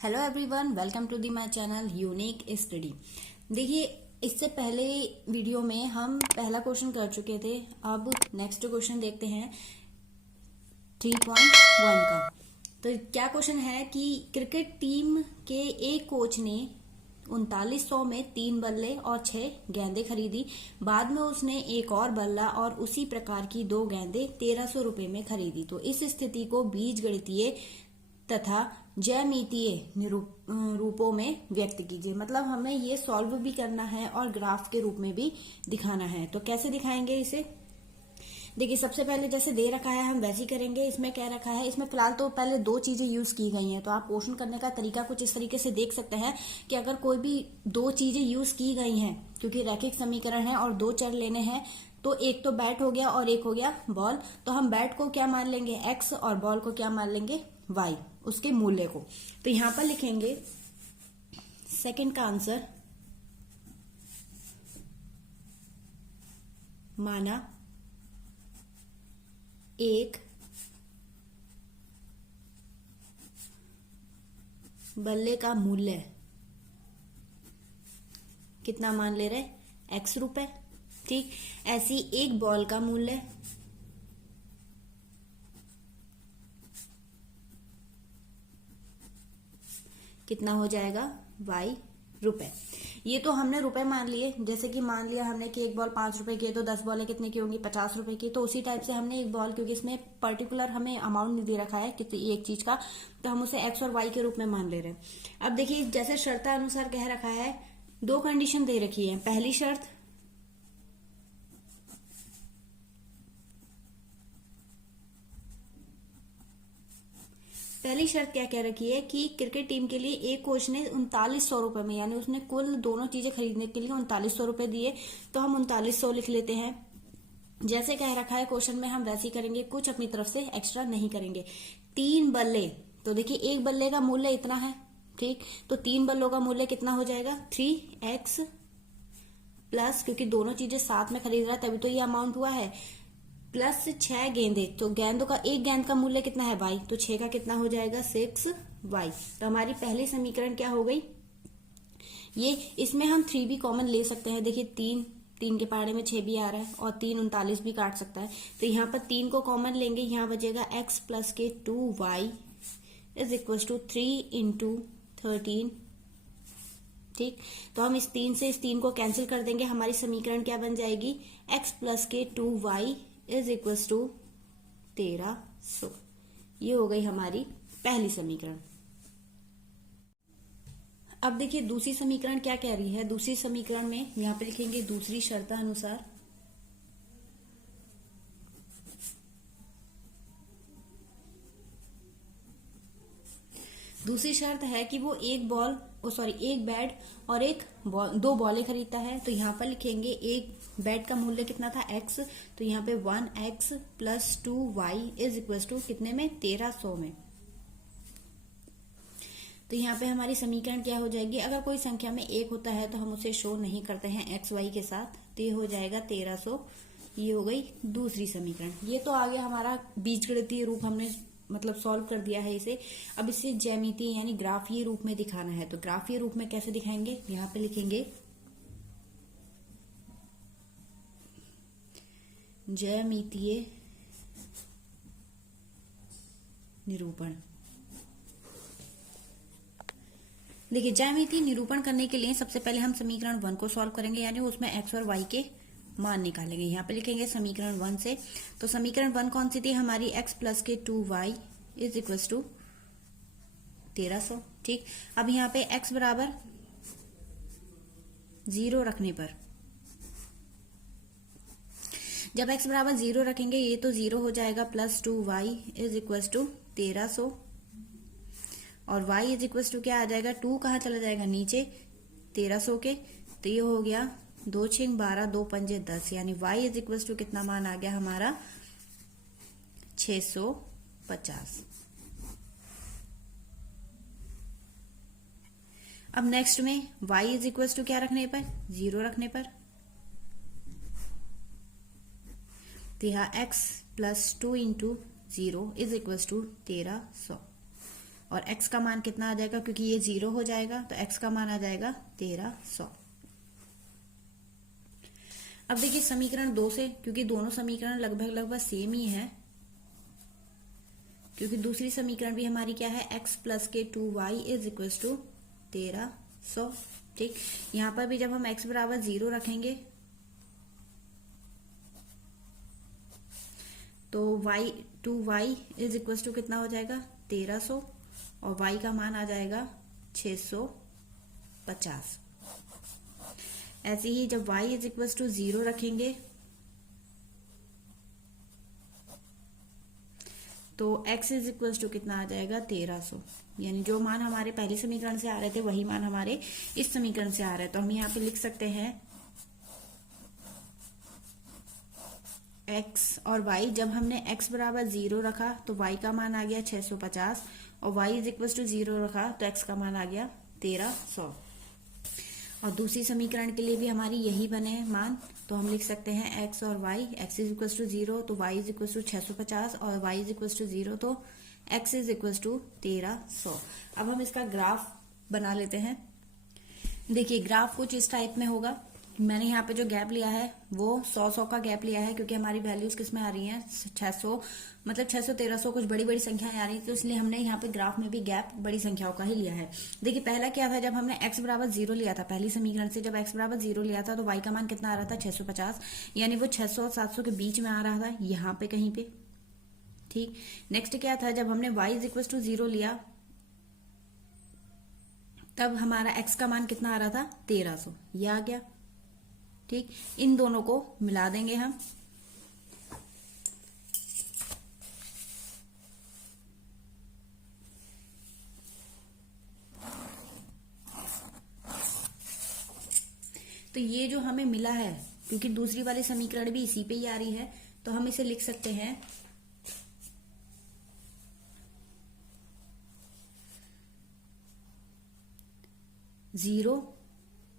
Hello everyone, welcome to the my channel unique study. देखिए, इससे पहले वीडियो में हम पहला क्वेश्चन कर चुके थे। अब नेक्स्ट क्वेश्चन देखते हैं 3.1 का। तो क्या क्वेश्चन है कि क्रिकेट टीम के एक कोच ने 3900 में 3 बल्ले और 6 गेंदें खरीदी। बाद में उसने एक और बल्ला और उसी प्रकार की 2 गेंदें 1300 रुपए में खरीदी। तो इस स्थिति को बीजगणितीय तथा ज्यामितीय रूपों में व्यक्त कीजिए। मतलब हमें ये सॉल्व भी करना है और ग्राफ के रूप में भी दिखाना है। तो कैसे दिखाएंगे इसे? देखिए, सबसे पहले जैसे दे रखा है हम वैसे ही करेंगे। इसमें क्या रखा है, इसमें फिलहाल तो पहले 2 चीजें यूज की गई हैं। तो आप क्वेश्चन करने का तरीका कुछ इस तरीके से देख सकते हैं कि अगर कोई भी 2 चीजें यूज की गई हैं, क्योंकि रैखिक समीकरण है और 2 चर लेने हैं, तो एक तो बैट हो गया और एक हो गया बॉल। तो हम बैट को क्या मान लेंगे x और बॉल को क्या मान लेंगे y, उसके मूल्य को। तो यहां पर लिखेंगे सेकंड का आंसर माना एक बल्ले का मूल्य कितना मान ले रहे, x रुपए। ठीक, ऐसी एक बॉल का मूल्य कितना हो जाएगा, y रुपए। ये तो हमने रुपए मान लिए। जैसे कि मान लिया हमने कि एक बॉल 5 रुपए की है, तो 10 बॉलें कितने की होंगी, 50 रुपए की। तो उसी टाइप से हमने एक बॉल, क्योंकि इसमें पर्टिकुलर हमें अमाउंट नहीं दे रखा है कितनी एक चीज का, तो हम उसे x और y के रूप में मान ले रहे हैं। अब देखिए, जैसे शर्तानुसार कह रखा है, 2 कंडीशन दे रखी है। पहली शर्त क्या कह रखी है कि क्रिकेट टीम के लिए एक कोच ने 3900 रुपए में, यानी उसने कुल दोनों चीजें खरीदने के लिए 3900 रुपए दिए। तो हम 3900 लिख लेते हैं। जैसे कह रखा है क्वेश्चन में हम वैसे ही करेंगे, कुछ अपनी तरफ से एक्स्ट्रा नहीं करेंगे। 3 बल्ले, तो देखिए एक बल्ले का मूल्य इतना है। ठीक, तो 3 बल्लों का मूल्य कितना हो जाएगा, 3x प्लस, क्योंकि दोनों चीजें साथ में खरीद रहा है तभी तो ये अमाउंट हुआ है, प्लस 6 गेंदे। तो गेंदों का एक गेंद का मूल्य कितना है y, तो 6 का कितना हो जाएगा 6y। तो हमारी पहली समीकरण क्या हो गई ये। इसमें हम 3 भी कॉमन ले सकते हैं। देखिए 3 के पहाड़े में 6 भी आ रहा है और 3 39 भी काट सकता है। तो यहाँ पर 3 को कॉमन लेंगे, यहाँ बचेगा x प्लस के 2y is equal to 3 into 13। ठीक, तो हम इस 3 से इस 3 को कैंसिल कर देंगे। हमारी समीकरण क्या बन जाएगी, x प्लस के 2y इज इक्वल टू 1300। ये हो गई हमारी पहली समीकरण। अब देखिए दूसरी समीकरण क्या कह रही है। दूसरी समीकरण में यहां पे लिखेंगे दूसरी शर्तानुसार दूसरी शर्त है कि वो एक बैट और एक बॉल, 2 बॉलें खरीदता है। तो यहाँ पर लिखेंगे एक बैट का मूल्य कितना था x, तो यहाँ पे 1x plus 2y is equal to कितने में, 1300 में। तो यहाँ पे हमारी समीकरण क्या हो जाएगी, अगर कोई संख्या में 1 होता है तो हम उसे शो नहीं करते हैं x y के साथ, तो ये हो जाएगा 1300। ये हो गई दूसरी समीकरण। ये तो आ गया हमारा बीजगणितीय रूप, हमने मतलब सॉल्व कर दिया है इसे। अब इसे ज्यामितीय यानी ग्राफीय रूप में दिखाना है। तो ग्राफीय रूप में कैसे दिखाएंगे, यहाँ पे लिखेंगे ज्यामितीय निरूपण। देखिए, ज्यामितीय निरूपण करने के लिए सबसे पहले हम समीकरण 1 को सॉल्व करेंगे, यानी उसमें x और y के मान निकालेंगे। यहाँ पे लिखेंगे समीकरण 1 से। तो समीकरण 1 कौन सी थी हमारी, x प्लस के 2y इज इक्वल टू 1300। ठीक, अब यहाँ पे x बराबर 0 रखने पर, जब x बराबर 0 रखेंगे ये तो 0 हो जाएगा, plus 2y is equal to 1300 और y इज इक्वल टू क्या आ जाएगा, 2 कहाँ चला जाएगा नीचे 1300 के। तो ये हो गया 2 6 12 2 5 10, यानी y इज इक्वल टू कितना मान आ गया हमारा 650। अब नेक्स्ट में y इज इक्वल टू क्या रखने पर, 0 रखने पर, तो यहाँ x plus 2 into 0 is equal to 1300। और x का मान कितना आ जाएगा, क्योंकि ये 0 हो जाएगा तो x का मान आ जाएगा 1300। अब देखिए समीकरण 2 से, क्योंकि दोनों समीकरण लगभग सेम ही है, क्योंकि दूसरी समीकरण भी हमारी क्या है, x प्लस के 2y इज इक्वल टू 1300। ठीक, यहां पर भी जब हम x बराबर 0 रखेंगे तो y इज इक्वल टू कितना हो जाएगा 1300 और y का मान आ जाएगा 650। ऐसे ही जब y इज इक्वल टू 0 रखेंगे तो x इज इक्वल टू कितना आ जाएगा 1300, यानी जो मान हमारे पहले समीकरण से आ रहे थे वही मान हमारे इस समीकरण से आ रहे हैं। तो हम यहाँ पे लिख सकते हैं x और y, जब हमने x बराबर 0 रखा तो y का मान आ गया 650 और y इज इक्वल टू 0 रखा तो x का मान आ गया 1300। और दूसरी समीकरण के लिए भी हमारी यही बने मान, तो हम लिख सकते हैं x और y, x is equal to 0 तो y इज इक्वल टू 650 और y इज इक्वल टू 0 तो x इज इक्वल टू 1300। अब हम इसका ग्राफ बना लेते हैं। देखिए ग्राफ कुछ इस टाइप में होगा। मैंने यहाँ पे जो गैप लिया है वो 100 का गैप लिया है, क्योंकि हमारी वैल्यूज किस में आ रही हैं 600, मतलब 600 1300 कुछ बड़ी बड़ी संख्याएं आ रही है, तो इसलिए हमने यहाँ पे ग्राफ में भी गैप बड़ी संख्याओं का ही लिया है। देखिए पहला क्या था, जब हमने x बराबर 0 लिया था, पहली समीकरण से जब x बराबर 0 लिया था तो y का मान कितना आ रहा था 650, यानी वो 600 और 700 के बीच में आ रहा था यहाँ पे कहीं पे। ठीक, नेक्स्ट क्या था, जब हमने y इज इक्वल टू 0 लिया तब हमारा x का मान कितना आ रहा था 1300, ये आ गया। ठीक, इन दोनों को मिला देंगे हम। तो ये जो हमें मिला है, क्योंकि दूसरी वाली समीकरण भी इसी पे ही आ रही है, तो हम इसे लिख सकते हैं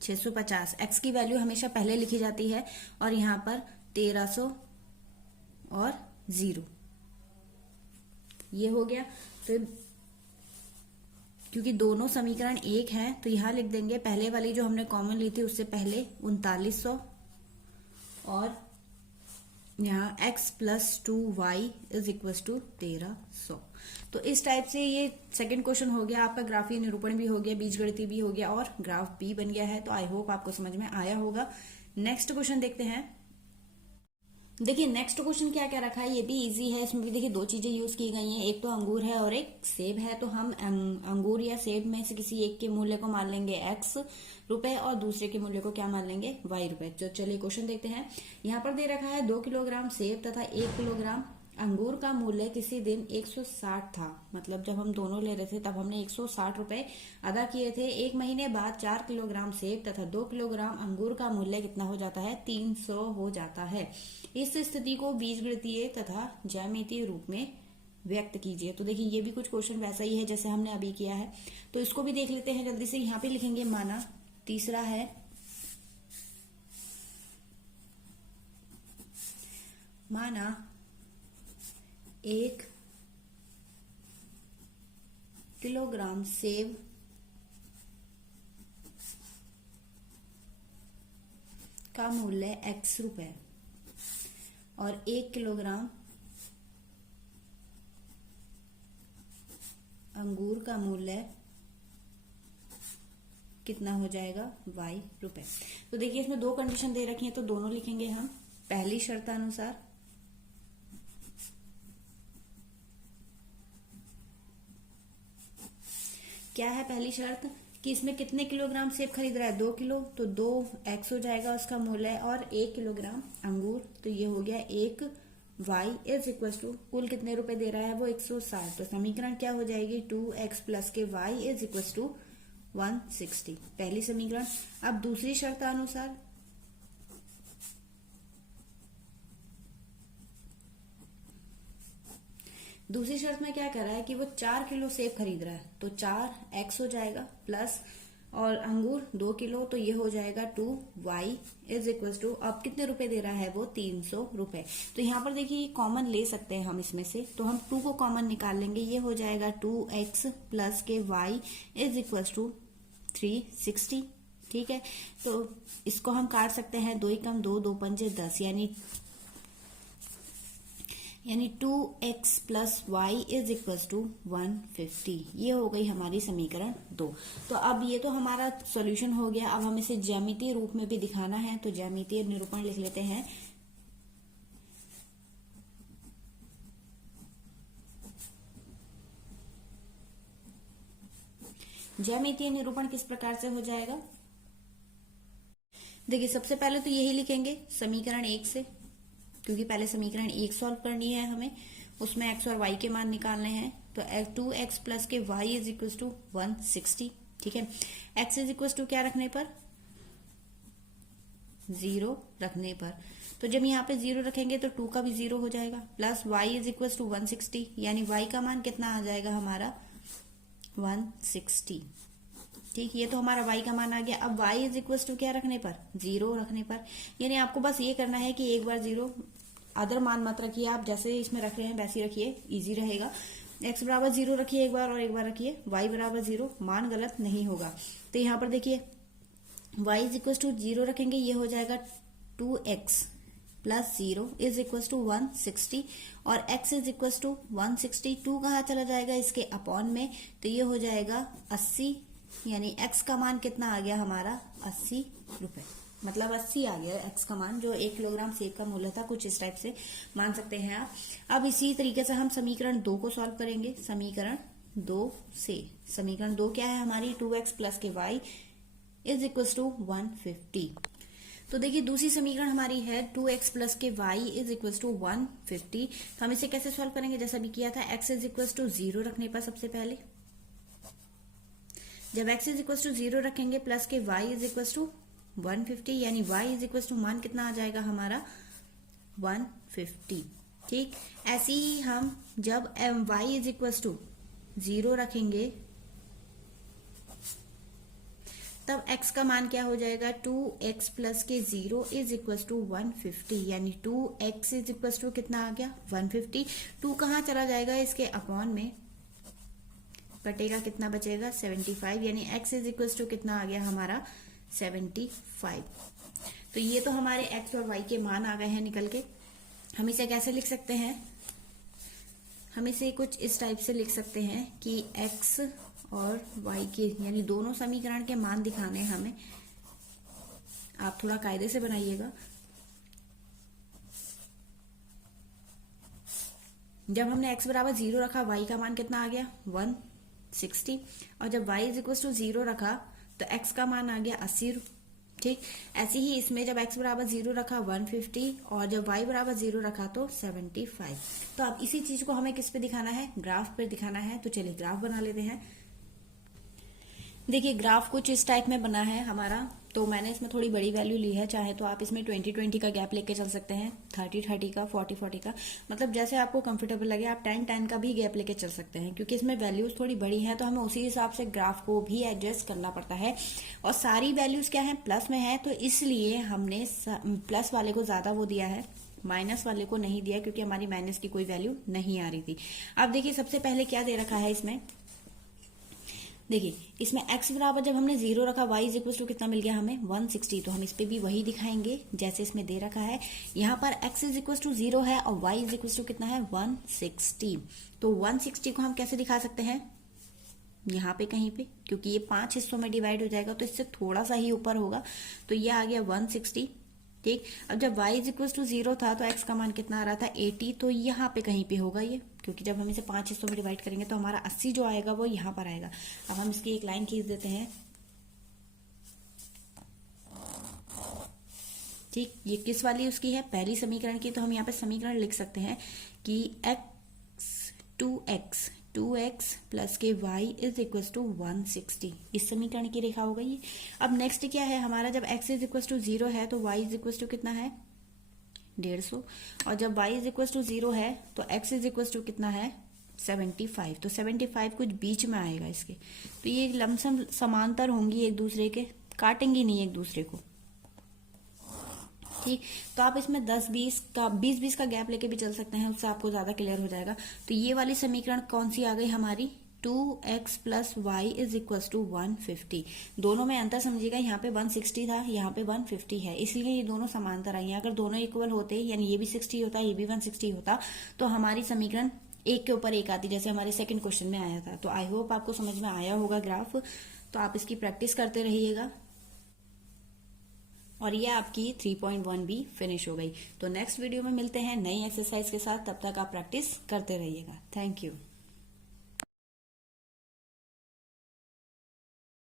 650, x की वैल्यू हमेशा पहले लिखी जाती है और यहाँ पर 1300 और 0, ये हो गया। तो क्योंकि दोनों समीकरण एक हैं तो यहाँ लिख देंगे, पहले वाली जो हमने कॉमन ली थी उससे पहले 3900 और यहाँ x plus 2y is equal to 1300। तो इस टाइप से ये सेकंड क्वेश्चन हो गया आपका, ग्राफीय निरूपण भी हो गया, बीजगणितीय भी हो गया और ग्राफ भी बन गया है। तो आई होप आपको समझ में आया होगा। नेक्स्ट क्वेश्चन देखते हैं। देखिए नेक्स्ट क्वेश्चन क्या क्या रखा है, ये भी इजी है। इसमें भी देखिए दो चीजें यूज की गई हैं, एक तो अंगूर है और एक सेब है। तो हम अंगूर या सेब में से किसी एक के मूल्य को मान लेंगे x रुपए और दूसरे के मूल्य को क्या मान लेंगे y रुपए। तो चलिए क्वेश्चन देखते हैं। यहाँ पर दे रखा है 2 किलोग्राम सेब तथा 1 किलोग्राम अंगूर का मूल्य किसी दिन 160 था, मतलब जब हम दोनों ले रहे थे तब हमने 160 रुपए अदा किए थे। 1 महीने बाद 4 किलोग्राम सेब तथा 2 किलोग्राम अंगूर का मूल्य कितना हो जाता है 300 हो जाता है। इस स्थिति को बीजगणितीय तथा ज्यामितीय रूप में व्यक्त कीजिए। तो देखिए ये भी कुछ क्वेश्चन वैसा ही है जैसे हमने अभी किया है, तो इसको भी देख लेते हैं जल्दी से। यहाँ पे लिखेंगे माना, तीसरा है माना 1 किलोग्राम सेब का मूल्य x रुपए और 1 किलोग्राम अंगूर का मूल्य कितना हो जाएगा y रुपए। तो देखिए इसमें दो कंडीशन दे रखी है तो दोनों लिखेंगे हम। पहली शर्तानुसार क्या है, पहली शर्त कि इसमें कितने किलोग्राम सेब खरीद रहा है 2 किलो, तो 2x हो जाएगा उसका मूल्य और 1 किलोग्राम अंगूर, तो ये हो गया 1 y इज इक्वल टू कुल कितने रुपए दे रहा है वो 160। तो समीकरण क्या हो जाएगी 2x प्लस के y इज इक्वल टू 160, पहली समीकरण। अब दूसरी शर्त अनुसार दूसरी शर्त में क्या कर रहा है कि वो 4 किलो सेब खरीद रहा है, तो 4x हो जाएगा प्लस और अंगूर 2 किलो, तो ये हो जाएगा 2y इज इक्वल टू, अब कितने रुपए दे रहा है वो 300 रुपए। तो यहाँ पर देखिए कॉमन ले सकते हैं हम इसमें से, तो हम 2 को कॉमन निकाल लेंगे, ये हो जाएगा 2x प्लस के y इज इक्वल टू 360। ठीक है, तो इसको हम काट सकते हैं, 2 एकम 2, 2 पंजे 10, यानी 2x plus y is equal to 150। ये हो गई हमारी समीकरण 2। तो अब ये तो हमारा सॉल्यूशन हो गया। अब हम इसे ज्यामितीय रूप में भी दिखाना है, तो ज्यामितीय निरूपण लिख लेते हैं। ज्यामितीय निरूपण किस प्रकार से हो जाएगा, देखिए सबसे पहले तो यही लिखेंगे समीकरण 1 से, क्योंकि पहले समीकरण 1 सॉल्व करनी है हमें, उसमें x और y के मान निकालने हैं। तो 2x प्लस के y इज इक्वल टू 160। ठीक है, x इज इक्वल टू क्या रखने पर, 0 रखने पर, तो जब यहाँ पे 0 रखेंगे तो 2 का भी 0 हो जाएगा, plus y is equal to 160, यानी y का मान कितना आ जाएगा हमारा 160। ठीक, ये तो हमारा y का मान आ गया। अब y इज इक्वल टू क्या रखने पर, 0 रखने पर, यानी आपको बस ये करना है कि एक बार 0, अदर मान मत रखिए, आप जैसे इसमें रख रहे हैं वैसे ही रखिए, इजी रहेगा। x बराबर 0 रखिए एक बार, और एक बार रखिए y बराबर 0, मान गलत नहीं होगा। तो यहाँ पर देखिए y इज इक्वल टू 0 रखेंगे, ये हो जाएगा 2x plus 0 is equal to 160, और x इज इक्वल टू 160, 2 कहाँ चला जाएगा इसके अपॉन में, तो ये हो जाएगा 80, यानी x का मान कितना आ गया हमारा 80 रुपए, मतलब 80 आ गया x का मान, जो 1 किलोग्राम सेब का मूल्य था, कुछ इस टाइप से मान सकते हैं आप। अब इसी तरीके से हम समीकरण 2 को सॉल्व करेंगे। समीकरण 2 से, समीकरण 2 क्या है हमारी, 2x प्लस के y इज इक्वल टू 150। तो देखिए दूसरी समीकरण हमारी है 2x प्लस के y इज इक्वल टू 150। तो हम इसे कैसे सॉल्व करेंगे, जैसा भी किया था, x इज इक्वल टू 0 रखने पर, सबसे पहले जब x इज इक्वल टू 0 रखेंगे, प्लस के y इज इक्वल टू 150, यानी y इज इक्वल टू मान कितना आ जाएगा हमारा 150। ठीक, ऐसे ही हम जब y इज इक्वल टू 0 रखेंगे, तब x का मान क्या हो जाएगा, 2x प्लस के 0 इज इक्वल टू 150, यानी 2x इज इक्वल टू कितना आ गया 150। 2 कहाँ चला जाएगा इसके अपॉन में, कटेगा, कितना बचेगा 75, यानी x इज इक्वल टू कितना आ गया हमारा 75। तो ये तो हमारे x और y के मान आ गए हैं निकल के। हम इसे कैसे लिख सकते हैं, हम इसे कुछ इस टाइप से लिख सकते हैं कि x और y के, यानी दोनों समीकरण के मान दिखाने हैं हमें, आप थोड़ा कायदे से बनाइएगा। जब हमने x बराबर 0 रखा, y का मान कितना आ गया 160, और जब y इज इक्वल टू 0 रखा तो x का मान आ गया 80। ठीक, ऐसे ही इसमें जब x बराबर 0 रखा 150, और जब y बराबर 0 रखा तो 75। तो अब इसी चीज को हमें किस पे दिखाना है, ग्राफ पे दिखाना है। तो चलिए ग्राफ बना लेते हैं। देखिए ग्राफ कुछ इस टाइप में बना है हमारा, तो मैंने इसमें थोड़ी बड़ी वैल्यू ली है, चाहे तो आप इसमें 20-20 का गैप लेके चल सकते हैं, 30-30 का, 40-40 का, मतलब जैसे आपको कंफर्टेबल लगे। आप 10-10 का भी गैप लेके चल सकते हैं, क्योंकि इसमें वैल्यूज थोड़ी बड़ी है, तो हमें उसी हिसाब से ग्राफ को भी एडजस्ट करना पड़ता है। और सारी वैल्यूज क्या है, प्लस में है, तो इसलिए हमने प्लस वाले को ज्यादा वो दिया है, माइनस वाले को नहीं दिया, क्योंकि हमारी माइनस की कोई वैल्यू नहीं आ रही थी। अब देखिए सबसे पहले क्या दे रखा है इसमें, देखिए इसमें x बराबर जब हमने 0 रखा, y इज इक्वल टू कितना मिल गया हमें 160, तो हम इस पे भी वही दिखाएंगे जैसे इसमें दे रखा है। यहाँ पर x इज इक्वल टू 0 है और y इज इक्वल टू कितना है 160। तो 160 को हम कैसे दिखा सकते हैं, यहाँ पे कहीं पे, क्योंकि ये 5 हिस्सों में डिवाइड हो जाएगा, तो इससे थोड़ा सा ही ऊपर होगा, तो ये आ गया 160। ठीक, अब जब y इज इक्वल टू 0 था तो x का मान कितना आ रहा था 80, तो यहाँ पे कहीं पे होगा ये, क्योंकि जब हम इसे 5 हिस्सों में डिवाइड करेंगे तो हमारा 80 जो आएगा वो यहाँ पर आएगा। अब हम इसकी एक लाइन खींच देते हैं। ठीक, ये किस वाली उसकी है, पहली समीकरण की, तो हम यहाँ पे समीकरण लिख सकते हैं कि टू एक्स प्लस के y इज इक्वल टू 160, इस समीकरण की रेखा हो गई। अब नेक्स्ट क्या है हमारा, जब x इज इक्वल टू 0 है तो y इज इक्वल टू कितना है 150, और जब y इज इक्वल टू 0 है तो x इज इक्वल टू कितना है 75, तो 75 कुछ बीच में आएगा इसके, तो ये लमसम समांतर होंगी एक दूसरे के, काटेंगी नहीं एक दूसरे को। ठीक, तो आप इसमें 20-20 का गैप लेके भी चल सकते हैं, उससे आपको ज्यादा क्लियर हो जाएगा। तो ये वाली समीकरण कौन सी आ गई हमारी, 2x + y = 150। दोनों में अंतर समझिएगा, यहाँ पे 160 था, यहाँ पे 150 है, इसलिए ये दोनों समांतर आई हैं। अगर दोनों इक्वल होते, यानी ये भी 60 होता, ये भी 160 होता, तो हमारी समीकरण एक के ऊपर एक आती, जैसे हमारे सेकंड क्वेश्चन में आया था। तो आई होप आपको समझ में आया होगा ग्राफ, तो आप इसकी प्रैक्टिस करते रहिएगा। और ये आपकी 3.1 भी फिनिश हो गई। तो नेक्स्ट वीडियो में मिलते हैं नई एक्सरसाइज के साथ, तब तक आप प्रैक्टिस करते रहिएगा। Thank you.